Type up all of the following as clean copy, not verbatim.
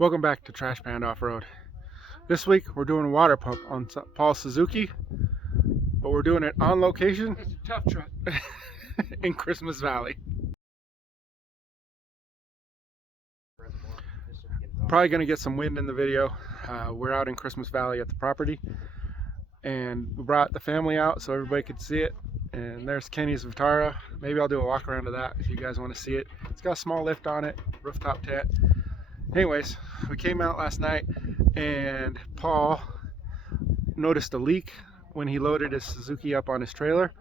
Welcome back to Trash Panda Off-Road. This week we're doing a water pump on Paul's Suzuki, but we're doing it on location. It's a tough truck. In Christmas Valley. Probably going to get some wind in the video. We're out in Christmas Valley at the property, and we brought the family out so everybody could see it. And there's Kenny's Vitara. Maybe I'll do a walk around of that if you guys want to see it. It's got a small lift on it, rooftop tent. Anyways, we came out last night and Paul noticed a leak when he loaded his Suzuki up on his trailer,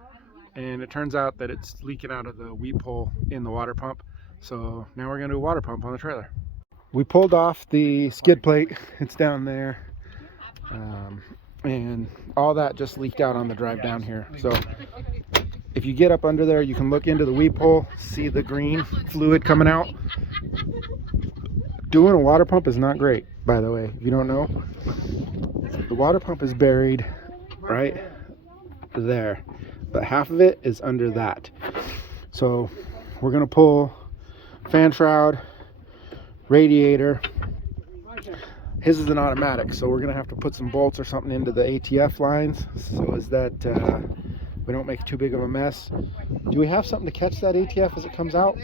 and it turns out that it's leaking out of the weep hole in the water pump. So now we're going to do a water pump on the trailer. We pulled off the skid plate, it's down there, and all that just leaked out on the drive down here. So if you get up under there, you can look into the weep hole, see the green fluid coming out. Doing a water pump is not great, by the way, if you don't know. The water pump is buried right there, but half of it is under that. So we're gonna pull fan shroud, radiator. His is an automatic, so we're gonna have to put some bolts or something into the ATF lines so as that we don't make too big of a mess. Do we have something to catch that ATF as it comes out?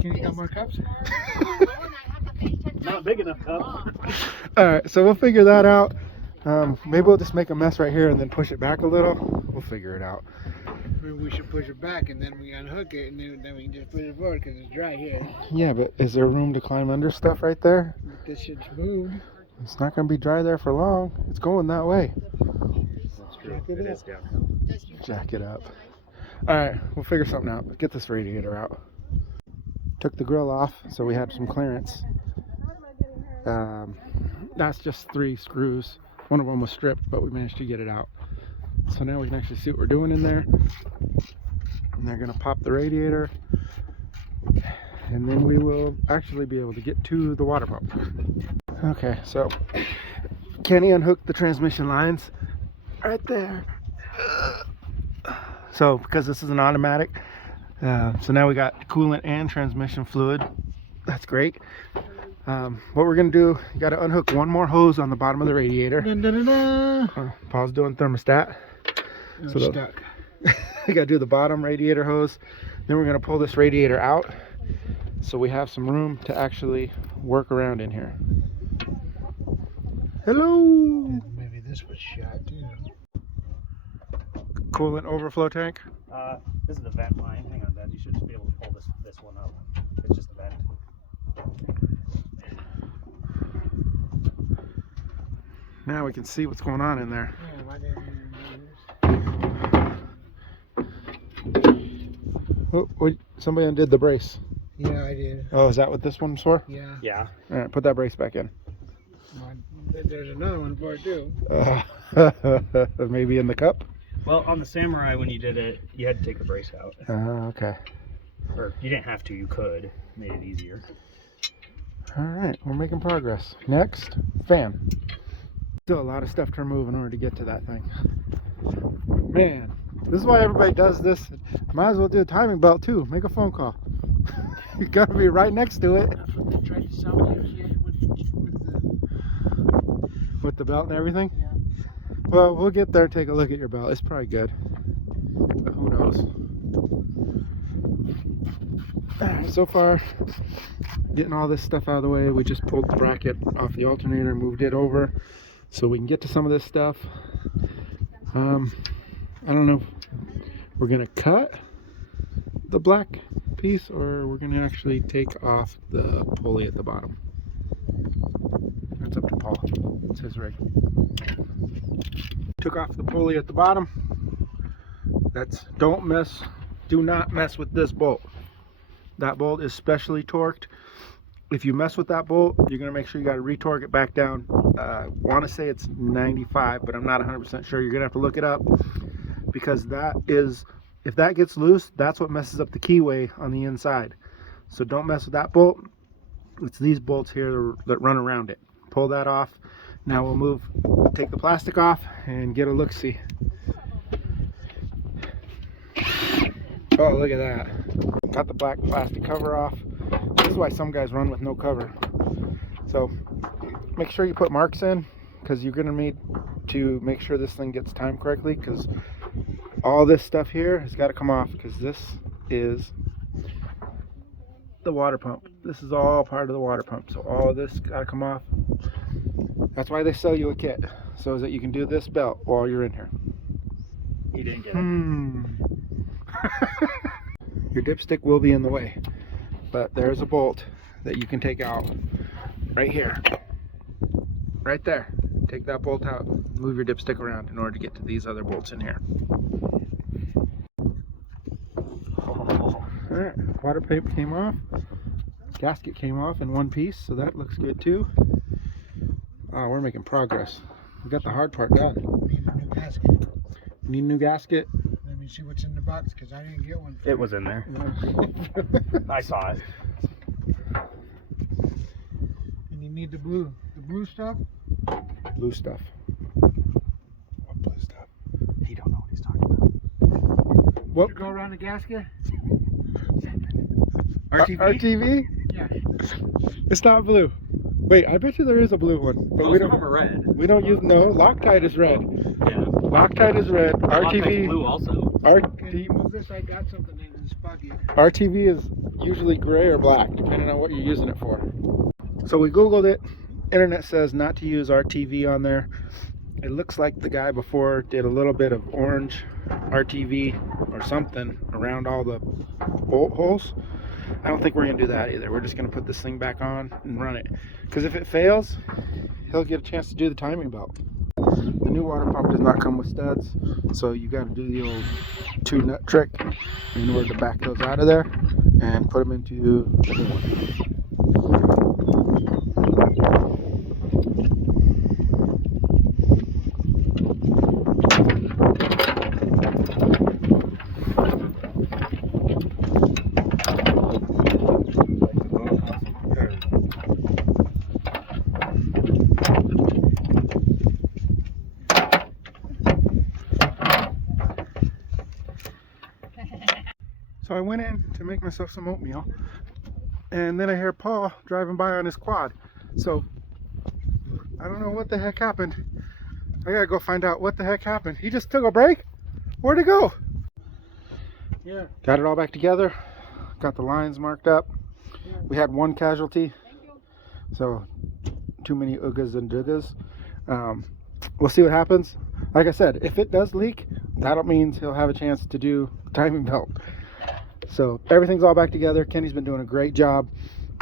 Can you got more cups? Not big enough cup. Alright, so we'll figure that out. Maybe we'll just make a mess right here and then push it back a little. We'll figure it out. Maybe we should push it back and then we unhook it and then we can just put it forward because it's dry here. Yeah, but is there room to climb under stuff right there? This should move. It's not going to be dry there for long. It's going that way. That's true. It is downhill. Jack it up. Alright, we'll figure something out. Let's get this radiator out. Took the grill off, so we had some clearance. That's just 3 screws. One of them was stripped, but we managed to get it out. So now we can actually see what we're doing in there. And they're going to pop the radiator, and then we will actually be able to get to the water pump. Okay, so Kenny unhooked the transmission lines right there. So because this is an automatic, so now we got coolant and transmission fluid. That's great. What we're gonna do, you got to unhook one more hose on the bottom of the radiator. Dun, dun, dun, dun. Paul's doing thermostat. Oh, So stuck. we got to do the bottom radiator hose. Then we're gonna pull this radiator out so we have some room to actually work around in here. Hello. Maybe this was shot too. Coolant overflow tank. This is the vent line. Hang on, Dad. You should just be able to pull this one up. It's just a vent. Now we can see what's going on in there. Yeah, why didn't you do this? Oh, somebody undid the brace. Yeah, I did. Oh, is that what this one's for? Yeah. Yeah. All right, put that brace back in. There's another one for it too. Maybe in the cup? Well, on the Samurai, when you did it, you had to take the brace out. Okay. Or you didn't have to. You could. Made it easier. All right, we're making progress. Next, fan. Still a lot of stuff to remove in order to get to that thing. Man, this is why everybody does this. Might as well do a timing belt too. Make a phone call. You gotta be right next to it. That's what they tried to sell me With the belt and everything? Yeah. Well, we'll get there, take a look at your belt. It's probably good. But who knows? So far, getting all this stuff out of the way, we just pulled the bracket off the alternator, moved it over so we can get to some of this stuff. I don't know if we're going to cut the black piece or we're going to actually take off the pulley at the bottom. That's up to Paul. It's his rig. Took off the pulley at the bottom. Do not mess with this bolt. That bolt is specially torqued. If you mess with that bolt, you're going to make sure you got to retorque it back down. I want to say it's 95, but I'm not 100% sure. You're going to have to look it up because if that gets loose, that's what messes up the keyway on the inside. So don't mess with that bolt. It's these bolts here that run around it. Pull that off. Now we'll take the plastic off and get a look-see. Oh, look at that. Got the black plastic cover off. This is why some guys run with no cover. So make sure you put marks in, because you're gonna need to make sure this thing gets timed correctly, because all this stuff here has got to come off, because this is the water pump. This is all part of the water pump, so all of this got to come off. That's why they sell you a kit, so that you can do this belt while you're in here. He didn't get it. Your dipstick will be in the way, but there's a bolt that you can take out right here, right there. Take that bolt out, move your dipstick around in order to get to these other bolts in here. Alright, water pipe came off, gasket came off in one piece, so that looks good too. Oh, we're making progress. We got the hard part done. Need a new gasket. Need a new gasket. Let me see what's in the box, because I didn't get one. It was in there. I saw it. And you need the blue stuff. Blue stuff. What blue stuff? He don't know what he's talking about. What? To go around the gasket. RTV? RTV? Yeah. It's not blue. Wait, I bet you there is a blue one. But Most of them are red. we don't use, no, Loctite is red. Yeah. Loctite is red. Loctite's blue also. Can you move this? I got something in this pocket. RTV is usually gray or black, depending on what you're using it for. So we Googled it. Internet says not to use RTV on there. It looks like the guy before did a little bit of orange RTV or something around all the bolt holes. I don't think we're going to do that either. We're just going to put this thing back on and run it. Because if it fails, he'll get a chance to do the timing belt. The new water pump does not come with studs, so you got to do the old 2-nut trick in order to back those out of there and put them into the new one. So I went in to make myself some oatmeal, and then I hear Paul driving by on his quad. So I don't know what the heck happened. I gotta go find out what the heck happened. He just took a break? Where'd it go? Yeah. Got it all back together. Got the lines marked up. We had one casualty, so too many oogas and dugas. We'll see what happens. Like I said, if it does leak, that means he'll have a chance to do timing belt. So everything's all back together. Kenny's been doing a great job.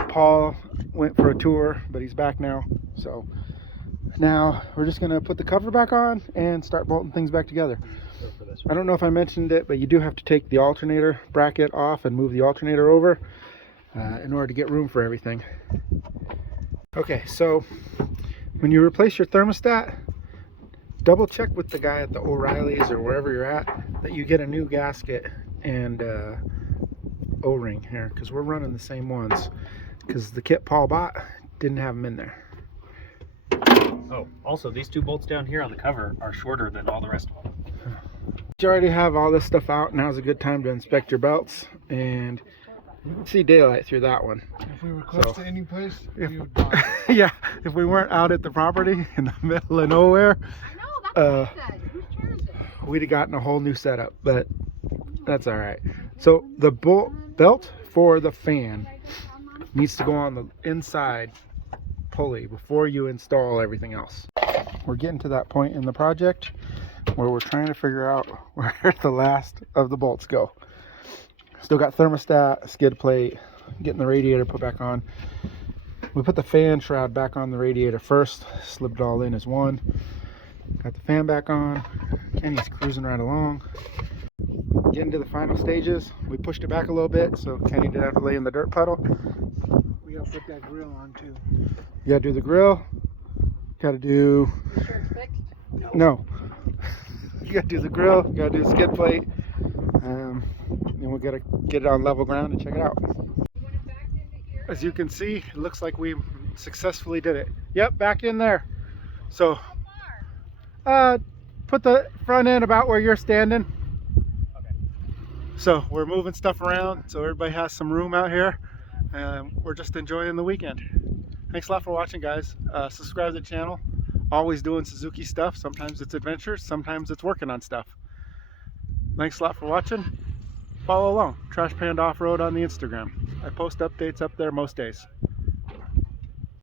Paul went for a tour, but he's back now. So now we're just gonna put the cover back on and start bolting things back together. I don't know if I mentioned it, but you do have to take the alternator bracket off and move the alternator over in order to get room for everything. Okay, so when you replace your thermostat, double check with the guy at the O'Reilly's or wherever you're at that you get a new gasket and O-ring here, because we're running the same ones, because the kit Paul bought didn't have them in there. Oh, also these two bolts down here on the cover are shorter than all the rest of them. You already have all this stuff out. Now's a good time to inspect your belts, and you can see daylight through that one. If we were close to any place, if- we would die. Yeah, if we weren't out at the property in the middle of nowhere, I know, that's what I said. Whose chair is it? we'd have gotten a whole new setup, but that's all right. So the belt for the fan needs to go on the inside pulley before you install everything else. We're getting to that point in the project where we're trying to figure out where the last of the bolts go. Still got thermostat, skid plate, getting the radiator put back on. We put the fan shroud back on the radiator first, slipped it all in as one. Got the fan back on. Kenny's cruising right along. Getting to the final stages. We pushed it back a little bit so Kenny didn't have to lay in the dirt puddle. We gotta put that grill on too. You gotta do the grill. Gotta do... You sure it's fixed? No. You gotta do the grill. You gotta do the skid plate. Then we gotta get it on level ground and check it out. As you can see, it looks like we successfully did it. Yep, back in there. So, put the front end about where you're standing. Okay. So we're moving stuff around so everybody has some room out here. We're just enjoying the weekend. Thanks a lot for watching, guys. Subscribe to the channel. Always doing Suzuki stuff. Sometimes it's adventures, sometimes it's working on stuff. Thanks a lot for watching. Follow along. Trash Panda Off-Road on the Instagram. I post updates up there most days.